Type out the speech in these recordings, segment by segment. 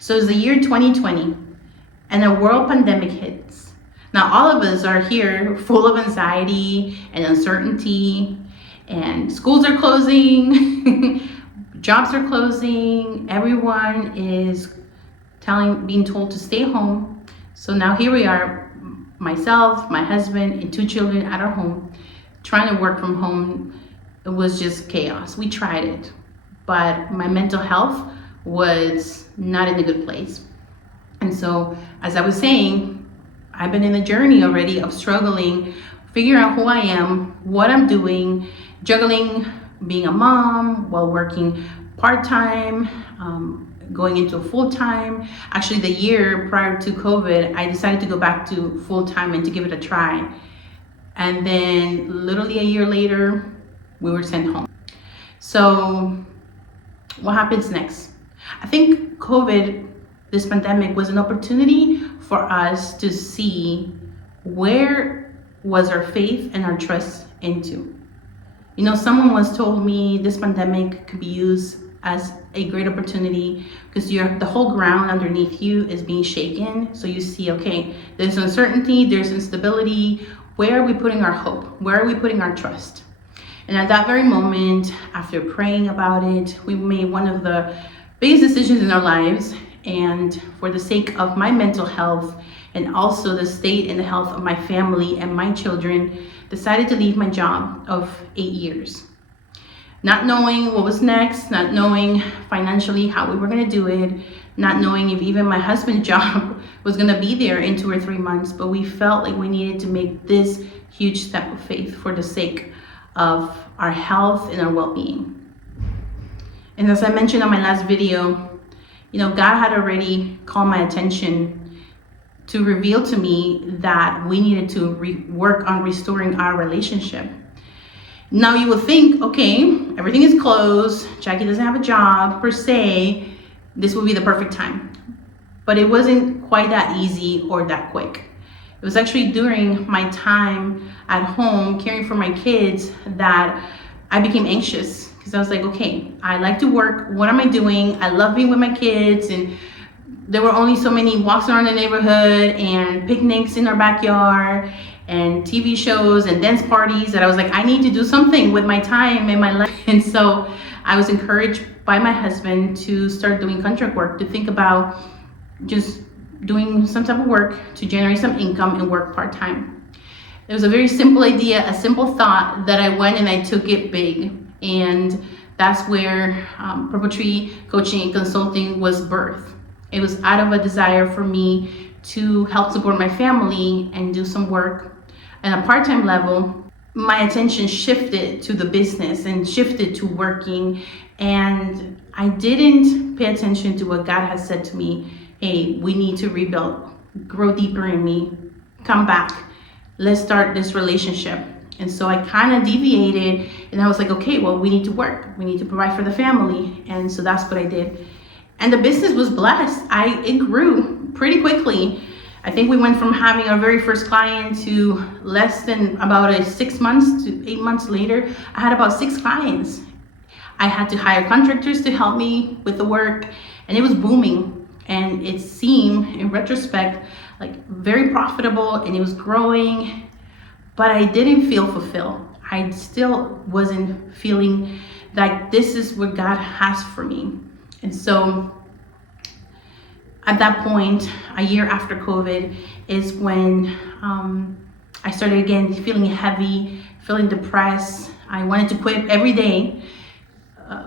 So it's the year 2020 and a world pandemic hits. Now all of us are here full of anxiety and uncertainty, and schools are closing, jobs are closing, everyone is being told to stay home. So now here we are, myself, my husband, and 2 children at our home, trying to work from home. It was just chaos. We tried it, but my mental health was not in a good place. And so, as I was saying, I've been in the journey already of struggling, figuring out who I am, what I'm doing, juggling being a mom while working part-time, going into a full-time. Actually, the year prior to COVID, I decided to go back to full-time and to give it a try. And then literally a year later, we were sent home. So what happens next? I think COVID, this pandemic, was an opportunity for us to see where was our faith and our trust into. You know, someone once told me this pandemic could be used as a great opportunity because the whole ground underneath you is being shaken. So you see, okay, there's uncertainty, there's instability. Where are we putting our hope? Where are we putting our trust? And at that very moment, after praying about it, we made one of the biggest decisions in our lives. And for the sake of my mental health and also the state and the health of my family and my children, decided to leave my job of 8 years. Not knowing what was next, not knowing financially how we were going to do it, not knowing if even my husband's job was going to be there in 2 or 3 months, but we felt like we needed to make this huge step of faith for the sake of our health and our well-being. And as I mentioned on my last video, you know, God had already called my attention to reveal to me that we needed to work on restoring our relationship. Now you would think, okay, everything is closed, Jackie doesn't have a job per se, this would be the perfect time. But it wasn't quite that easy or that quick. It was actually during my time at home caring for my kids that I became anxious, because I was like, okay, I like to work, what am I doing? I love being with my kids, and there were only so many walks around the neighborhood and picnics in our backyard and TV shows and dance parties that I was like, I need to do something with my time and my life. And so I was encouraged by my husband to start doing contract work, to think about just doing some type of work to generate some income and work part-time. It was a very simple idea, a simple thought, that I went and I took it big. And that's where Purple Tree Coaching and Consulting was birthed. It was out of a desire for me to help support my family and do some work at a part-time level. My attention shifted to the business and shifted to working, and I didn't pay attention to what God has said to me. Hey, we need to rebuild, grow deeper in me, come back, let's start this relationship. And so I kind of deviated, and I was like, okay, well, we need to work. We need to provide for the family. And so that's what I did. And the business was blessed. It grew pretty quickly. I think we went from having our very first client to less than about 6 months to 8 months later, I had about 6 clients. I had to hire contractors to help me with the work, and it was booming. And it seemed, in retrospect, like very profitable, and it was growing. But I didn't feel fulfilled. I still wasn't feeling like this is what God has for me. And so at that point, a year after COVID, is when I started again feeling heavy, feeling depressed. I wanted to quit every day.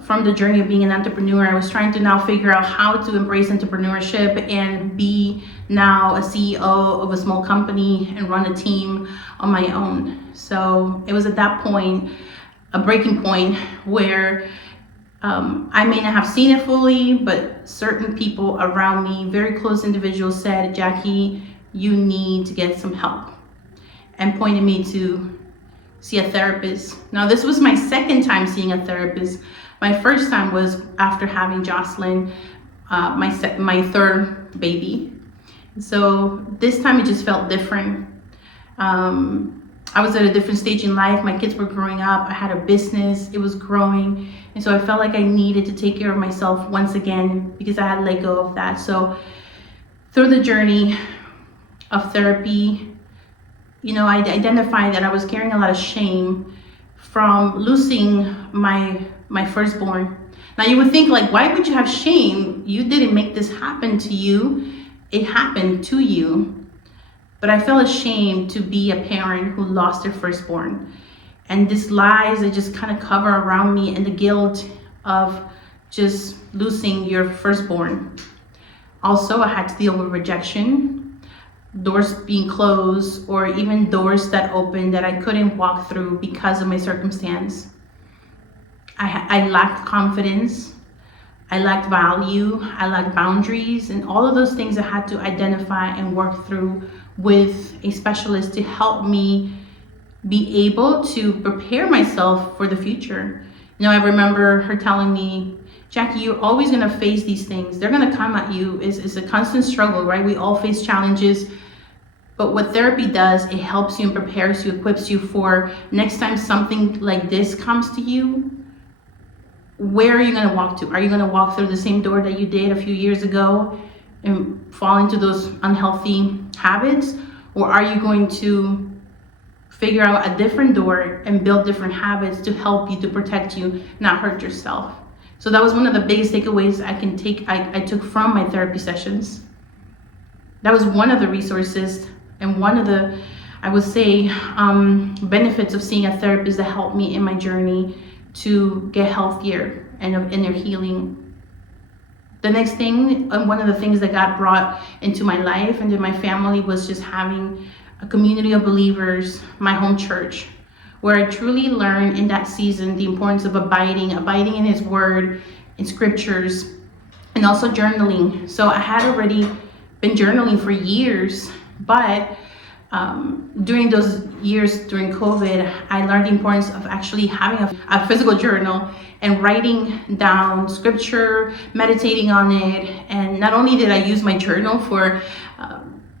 From the journey of being an entrepreneur, I was trying to now figure out how to embrace entrepreneurship and be now a CEO of a small company and run a team on my own. So it was at that point, a breaking point, where I may not have seen it fully, but certain people around me, very close individuals, said, Jackie, you need to get some help, and pointed me to see a therapist. Now, this was my second time seeing a therapist. My first time was after having Jocelyn, my third baby. So this time it just felt different. I was at a different stage in life. My kids were growing up. I had a business. It was growing. And so I felt like I needed to take care of myself once again because I had let go of that. So through the journey of therapy, I identified that I was carrying a lot of shame from losing my firstborn. Now you would think, like, why would you have shame? You didn't make this happen to you. It happened to you. But I felt ashamed to be a parent who lost their firstborn. And these lies that just kind of cover around me, and the guilt of just losing your firstborn. Also, I had to deal with rejection, doors being closed, or even doors that opened that I couldn't walk through because of my circumstance. I lacked confidence, I lacked value, I lacked boundaries, and all of those things I had to identify and work through with a specialist to help me be able to prepare myself for the future. I remember her telling me, Jackie, you're always gonna face these things. They're gonna come at you. It's a constant struggle, right? We all face challenges. But what therapy does, it helps you and prepares you, equips you for next time something like this comes to you. Where are you going to walk to? Are you going to walk through the same door that you did a few years ago and fall into those unhealthy habits? Or are you going to figure out a different door and build different habits to help you, to protect you, not hurt yourself? So that was one of the biggest takeaways I took from my therapy sessions. That was one of the resources and one of the, I would say, benefits of seeing a therapist that helped me in my journey to get healthier and of inner healing. The next thing, and one of the things that God brought into my life and in my family, was just having a community of believers, my home church, where I truly learned in that season the importance of abiding in His Word, in scriptures, and also journaling. So I had already been journaling for years, but during those years during COVID, I learned the importance of actually having a physical journal and writing down scripture, meditating on it. And not only did I use my journal for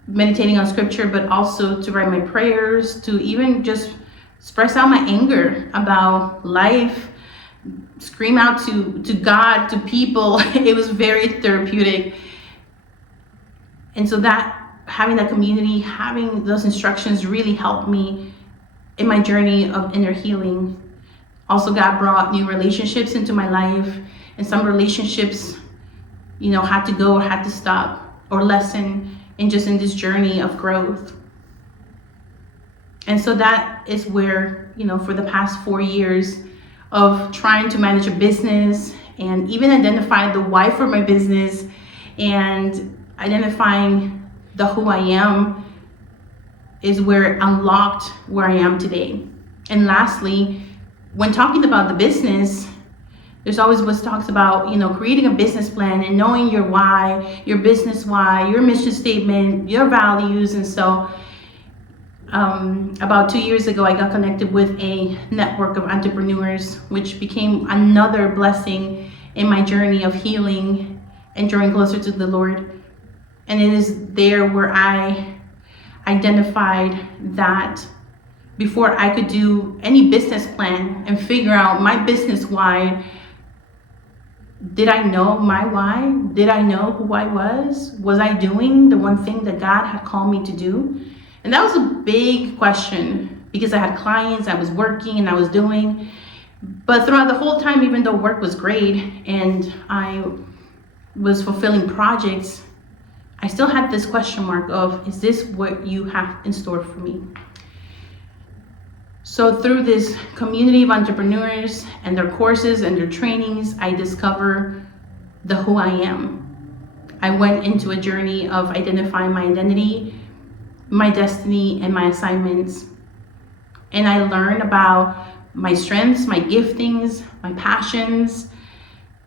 meditating on scripture, but also to write my prayers, to even just express out my anger about life, scream out to God, to people. It was very therapeutic. And so that having that community, having those instructions really helped me in my journey of inner healing. Also, God brought new relationships into my life, and some relationships, had to go or had to stop or lessen in this journey of growth. And so that is where, for the past 4 years of trying to manage a business and even identify the why for my business and identifying the who I am, is where it unlocked where I am today. And lastly, when talking about the business, there's always what talks about, creating a business plan and knowing your why, your business why, your mission statement, your values. And so about 2 years ago, I got connected with a network of entrepreneurs, which became another blessing in my journey of healing and drawing closer to the Lord. And it is there where I identified that before I could do any business plan and figure out my business why, did I know my why? Did I know who I was? Was I doing the one thing that God had called me to do? And that was a big question, because I had clients, I was working and I was doing. But throughout the whole time, even though work was great and I was fulfilling projects, I still had this question mark of, is this what you have in store for me? So through this community of entrepreneurs and their courses and their trainings, I discovered the who I am. I went into a journey of identifying my identity, my destiny, and my assignments. And I learned about my strengths, my giftings, my passions.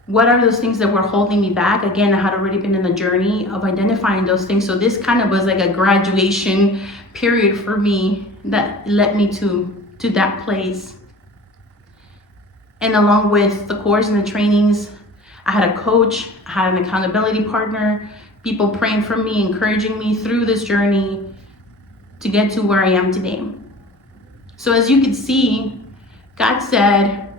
What are those things that were holding me back? Again, I had already been in the journey of identifying those things. So this kind of was like a graduation period for me that led me to that place. And along with the course and the trainings, I had a coach, I had an accountability partner, people praying for me, encouraging me through this journey to get to where I am today. So as you can see, God said,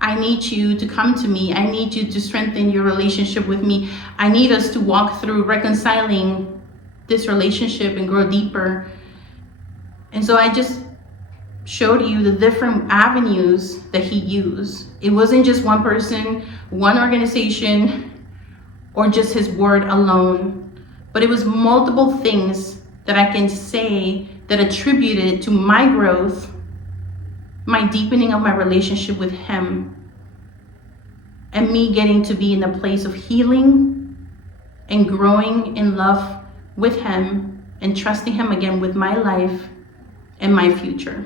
I need you to come to me. I need you to strengthen your relationship with me. I need us to walk through reconciling this relationship and grow deeper. And so I just showed you the different avenues that he used. It wasn't just one person, one organization, or just his word alone, but it was multiple things that I can say that attributed to my growth, my deepening of my relationship with him, and me getting to be in a place of healing and growing in love with him and trusting him again with my life and my future.